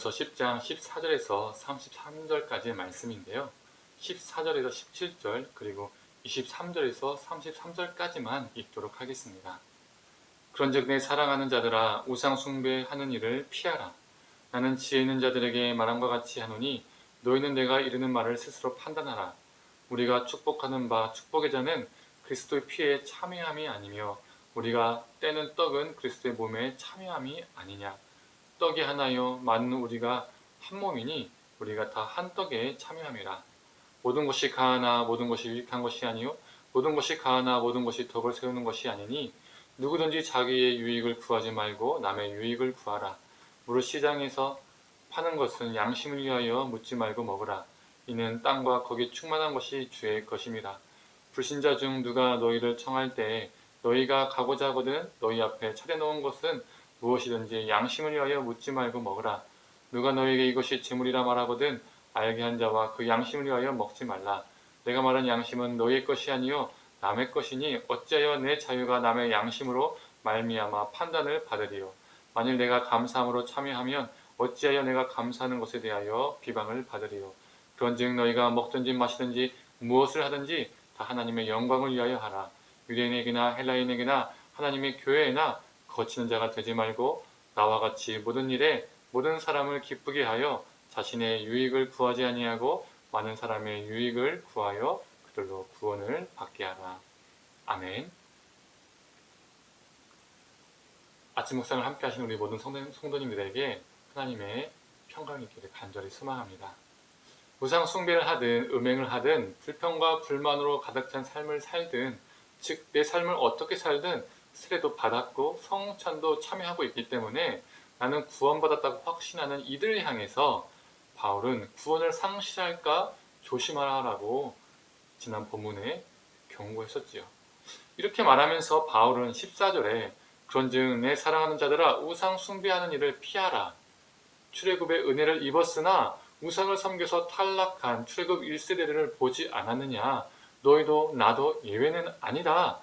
고린도전서 10장 14절에서 33절까지의 말씀인데요. 14절에서 17절 그리고 23절에서 33절까지만 읽도록 하겠습니다. 그런즉 내 사랑하는 자들아 우상 숭배하는 일을 피하라. 나는 지혜 있는 자들에게 말함과 같이 하노니 너희는 내가 이르는 말을 스스로 판단하라. 우리가 축복하는 바 축복의 자는 그리스도의 피에 참여함이 아니며 우리가 떼는 떡은 그리스도의 몸에 참여함이 아니냐. 떡이 하나요 많은 우리가 한 몸이니 우리가 다 한 떡에 참여함이라. 모든 것이 가하나 모든 것이 유익한 것이 아니요 모든 것이 가하나 모든 것이 덕을 세우는 것이 아니니 누구든지 자기의 유익을 구하지 말고 남의 유익을 구하라. 무릇 시장에서 파는 것은 양심을 위하여 묻지 말고 먹으라. 이는 땅과 거기 충만한 것이 주의 것임이라. 불신자 중 누가 너희를 청할 때에 너희가 가고자 하거든 너희 앞에 차려놓은 것은 무엇이든지 양심을 위하여 묻지 말고 먹으라. 누가 너희에게 이것이 재물이라 말하거든 알게 한 자와 그 양심을 위하여 먹지 말라. 내가 말한 양심은 너희의 것이 아니요 남의 것이니 어찌하여 내 자유가 남의 양심으로 말미암아 판단을 받으리요. 만일 내가 감사함으로 참여하면 어찌하여 내가 감사하는 것에 대하여 비방을 받으리요. 그런즉 너희가 먹든지 마시든지 무엇을 하든지 다 하나님의 영광을 위하여 하라. 유대인에게나 헬라인에게나 하나님의 교회에나 거치는 자가 되지 말고 나와 같이 모든 일에 모든 사람을 기쁘게 하여 자신의 유익을 구하지 아니하고 많은 사람의 유익을 구하여 그들로 구원을 받게 하라. 아멘. 아침 묵상을 함께 하신 우리 모든 성도님들에게 하나님의 평강이 있기를 간절히 소망합니다. 우상 숭배를 하든 음행을 하든 불평과 불만으로 가득 찬 삶을 살든 즉 내 삶을 어떻게 살든 세례도 받았고 성찬도 참여하고 있기 때문에 나는 구원받았다고 확신하는 이들을 향해서 바울은 구원을 상실할까 조심하라고 지난 본문에 경고했었지요. 이렇게 말하면서 바울은 14절에 그런즉 내 사랑하는 자들아 우상 숭배하는 일을 피하라. 출애굽의 은혜를 입었으나 우상을 섬겨서 탈락한 출애굽 1세대를 보지 않았느냐. 너희도 나도 예외는 아니다.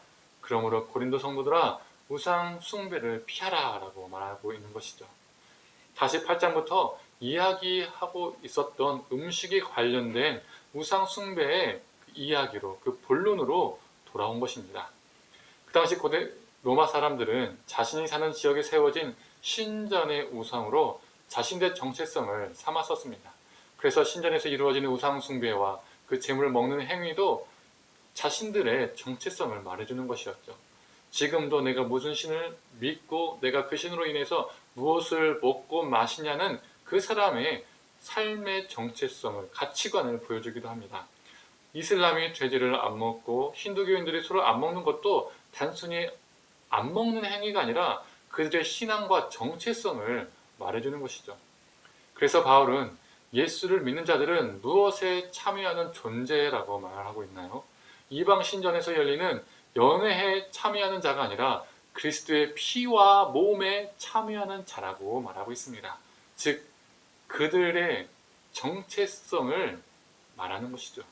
그러므로 고린도 성도들아 우상 숭배를 피하라 라고 말하고 있는 것이죠. 다시 8장부터 이야기하고 있었던 음식에 관련된 우상 숭배의 이야기로 그 본론으로 돌아온 것입니다. 그 당시 고대 로마 사람들은 자신이 사는 지역에 세워진 신전의 우상으로 자신들의 정체성을 삼았었습니다. 그래서 신전에서 이루어지는 우상 숭배와 그 제물을 먹는 행위도 자신들의 정체성을 말해주는 것이었죠. 지금도 내가 무슨 신을 믿고 내가 그 신으로 인해서 무엇을 먹고 마시냐는 그 사람의 삶의 정체성을, 가치관을 보여주기도 합니다. 이슬람이 돼지를 안 먹고 힌두교인들이 소를 안 먹는 것도 단순히 안 먹는 행위가 아니라 그들의 신앙과 정체성을 말해주는 것이죠. 그래서 바울은 예수를 믿는 자들은 무엇에 참여하는 존재라고 말하고 있나요? 이방 신전에서 열리는 연회에 참여하는 자가 아니라 그리스도의 피와 몸에 참여하는 자라고 말하고 있습니다. 즉 그들의 정체성을 말하는 것이죠.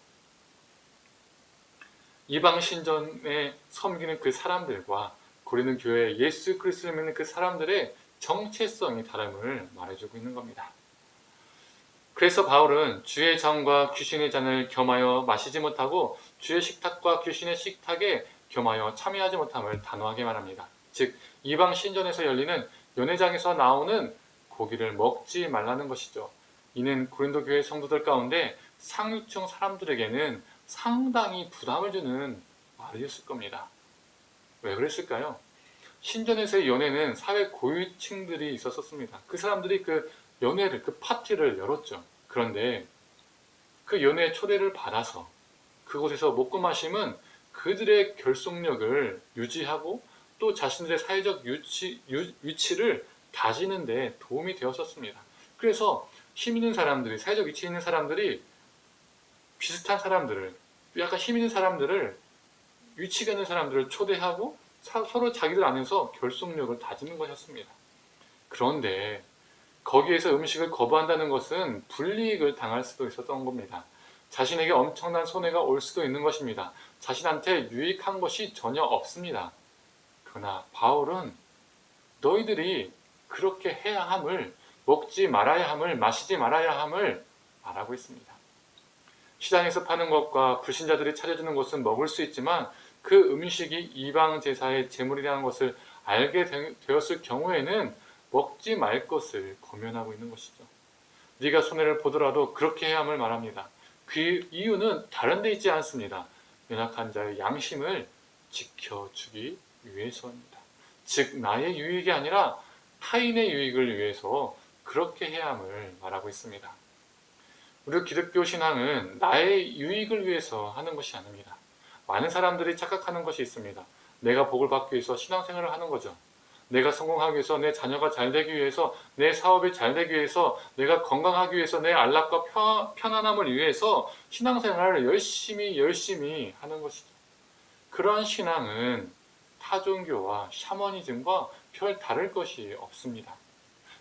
이방 신전에 섬기는 그 사람들과 고린도 교회 예수 그리스도를 믿는 그 사람들의 정체성이 다름을 말해주고 있는 겁니다. 그래서 바울은 주의 잔과 귀신의 잔을 겸하여 마시지 못하고 주의 식탁과 귀신의 식탁에 겸하여 참여하지 못함을 단호하게 말합니다. 즉 이방 신전에서 열리는 연회장에서 나오는 고기를 먹지 말라는 것이죠. 이는 고린도 교회 성도들 가운데 상류층 사람들에게는 상당히 부담을 주는 말이었을 겁니다. 왜 그랬을까요? 신전에서의 연회는 사회 고위층들이 있었습니다. 그 사람들이 그 연회를, 그 파티를 열었죠. 그런데 그 연회의 초대를 받아서 그곳에서 먹고 마심은 그들의 결속력을 유지하고 또 자신들의 사회적 위치를 다지는 데 도움이 되었었습니다. 그래서 힘 있는 사람들이, 사회적 위치에 있는 사람들이 비슷한 사람들을, 약간 힘 있는 사람들을, 위치가 있는 사람들을 초대하고 서로 자기들 안에서 결속력을 다지는 것이었습니다. 그런데 거기에서 음식을 거부한다는 것은 불이익을 당할 수도 있었던 겁니다. 자신에게 엄청난 손해가 올 수도 있는 것입니다. 자신한테 유익한 것이 전혀 없습니다. 그러나 바울은 너희들이 그렇게 해야 함을 먹지 말아야 함을, 마시지 말아야 함을 말하고 있습니다. 시장에서 파는 것과 불신자들이 차려주는 것은 먹을 수 있지만 그 음식이 이방 제사의 제물이라는 것을 알게 되었을 경우에는 먹지 말 것을 권면하고 있는 것이죠. 네가 손해를 보더라도 그렇게 해야 함을 말합니다. 그 이유는 다른 데 있지 않습니다. 연약한 자의 양심을 지켜주기 위해서입니다. 즉 나의 유익이 아니라 타인의 유익을 위해서 그렇게 해야 함을 말하고 있습니다. 우리 기독교 신앙은 나의 유익을 위해서 하는 것이 아닙니다. 많은 사람들이 착각하는 것이 있습니다. 내가 복을 받기 위해서 신앙생활을 하는 거죠. 내가 성공하기 위해서, 내 자녀가 잘 되기 위해서, 내 사업이 잘 되기 위해서, 내가 건강하기 위해서, 내 안락과 편안함을 위해서 신앙생활을 열심히 하는 것이죠. 그러한 신앙은 타종교와 샤머니즘과 별 다를 것이 없습니다.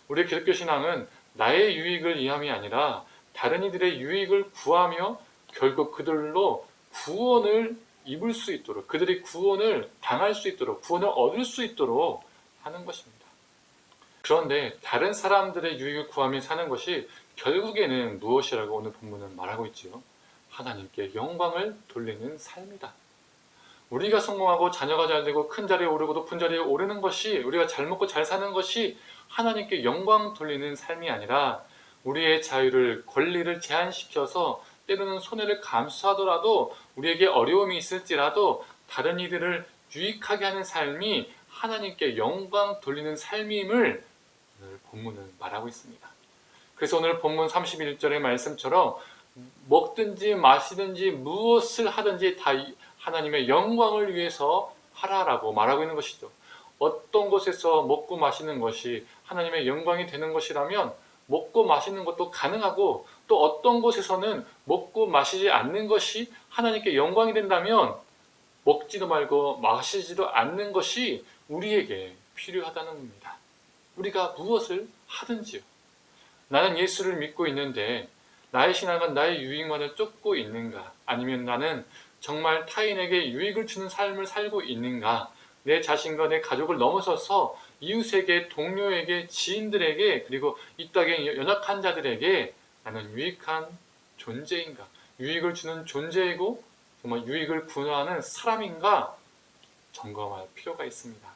우리 기독교 신앙은 나의 유익을 위함이 아니라 다른 이들의 유익을 구하며 결국 그들로 구원을 입을 수 있도록, 그들이 구원을 당할 수 있도록, 구원을 얻을 수 있도록 하는 것입니다. 그런데 다른 사람들의 유익을 구하며 사는 것이 결국에는 무엇이라고 오늘 본문은 말하고 있지요? 하나님께 영광을 돌리는 삶이다. 우리가 성공하고 자녀가 잘 되고 큰 자리에 오르고 높은 자리에 오르는 것이, 우리가 잘 먹고 잘 사는 것이 하나님께 영광 돌리는 삶이 아니라 우리의 자유를, 권리를 제한시켜서 때로는 손해를 감수하더라도, 우리에게 어려움이 있을지라도 다른 이들을 유익하게 하는 삶이 하나님께 영광 돌리는 삶임을 오늘 본문은 말하고 있습니다. 그래서 오늘 본문 31절의 말씀처럼 먹든지 마시든지 무엇을 하든지 다 하나님의 영광을 위해서 하라라고 말하고 있는 것이죠. 어떤 곳에서 먹고 마시는 것이 하나님의 영광이 되는 것이라면 먹고 마시는 것도 가능하고, 또 어떤 곳에서는 먹고 마시지 않는 것이 하나님께 영광이 된다면 먹지도 말고 마시지도 않는 것이 우리에게 필요하다는 겁니다. 우리가 무엇을 하든지요. 나는 예수를 믿고 있는데 나의 신앙은 나의 유익만을 쫓고 있는가? 아니면 나는 정말 타인에게 유익을 주는 삶을 살고 있는가? 내 자신과 내 가족을 넘어서서 이웃에게, 동료에게, 지인들에게, 그리고 이 땅의 연약한 자들에게 나는 유익한 존재인가? 유익을 주는 존재이고 정말 유익을 분화하는 사람인가? 점검할 필요가 있습니다.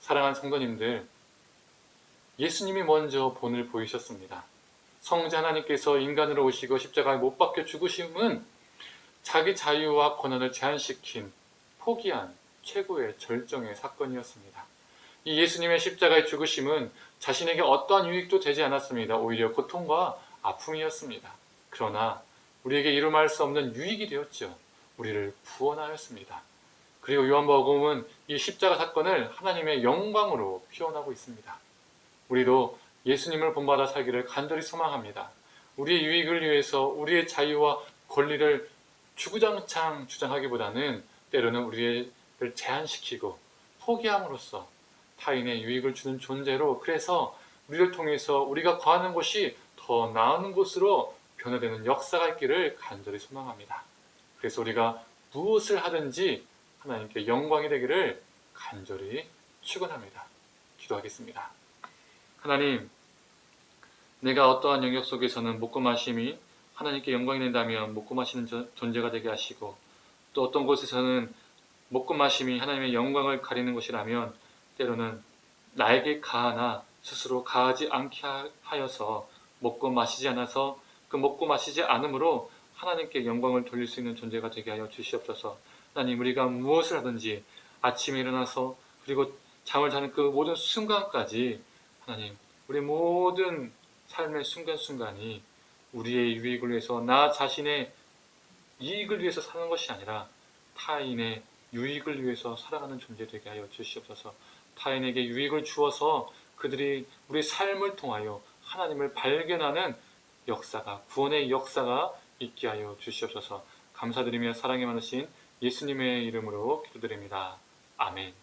사랑하는 성도님들, 예수님이 먼저 본을 보이셨습니다. 성자 하나님께서 인간으로 오시고 십자가에 못 박혀 죽으심은 자기 자유와 권한을 제한시킨, 포기한 최고의 절정의 사건이었습니다. 이 예수님의 십자가의 죽으심은 자신에게 어떠한 유익도 되지 않았습니다. 오히려 고통과 아픔이었습니다. 그러나 우리에게 이루말 수 없는 유익이 되었죠. 우리를 구원하였습니다. 그리고 요한복음은 이 십자가 사건을 하나님의 영광으로 표현하고 있습니다. 우리도 예수님을 본받아 살기를 간절히 소망합니다. 우리의 유익을 위해서 우리의 자유와 권리를 주구장창 주장하기보다는 때로는 우리를 제한시키고 포기함으로써 타인의 유익을 주는 존재로, 그래서 우리를 통해서 우리가 거하는 곳이 더 나은 곳으로 변화되는 역사가 있기를 간절히 소망합니다. 그래서 우리가 무엇을 하든지 하나님께 영광이 되기를 간절히 축원합니다. 기도하겠습니다. 하나님, 내가 어떠한 영역 속에서는 먹고 마심이 하나님께 영광이 된다면 먹고 마시는 존재가 되게 하시고, 또 어떤 곳에서는 먹고 마심이 하나님의 영광을 가리는 것이라면 때로는 나에게 가하나 스스로 가하지 않게 하여서 먹고 마시지 않아서 그 먹고 마시지 않음으로 하나님께 영광을 돌릴 수 있는 존재가 되게 하여 주시옵소서. 하나님, 우리가 무엇을 하든지 아침에 일어나서 그리고 잠을 자는 그 모든 순간까지 하나님, 우리 모든 삶의 순간순간이 우리의 유익을 위해서, 나 자신의 이익을 위해서 사는 것이 아니라 타인의 유익을 위해서 살아가는 존재 되게 하여 주시옵소서. 타인에게 유익을 주어서 그들이 우리 삶을 통하여 하나님을 발견하는 역사가, 구원의 역사가 있게 하여 주시옵소서. 감사드리며 사랑이 많으신 예수님의 이름으로 기도드립니다. 아멘.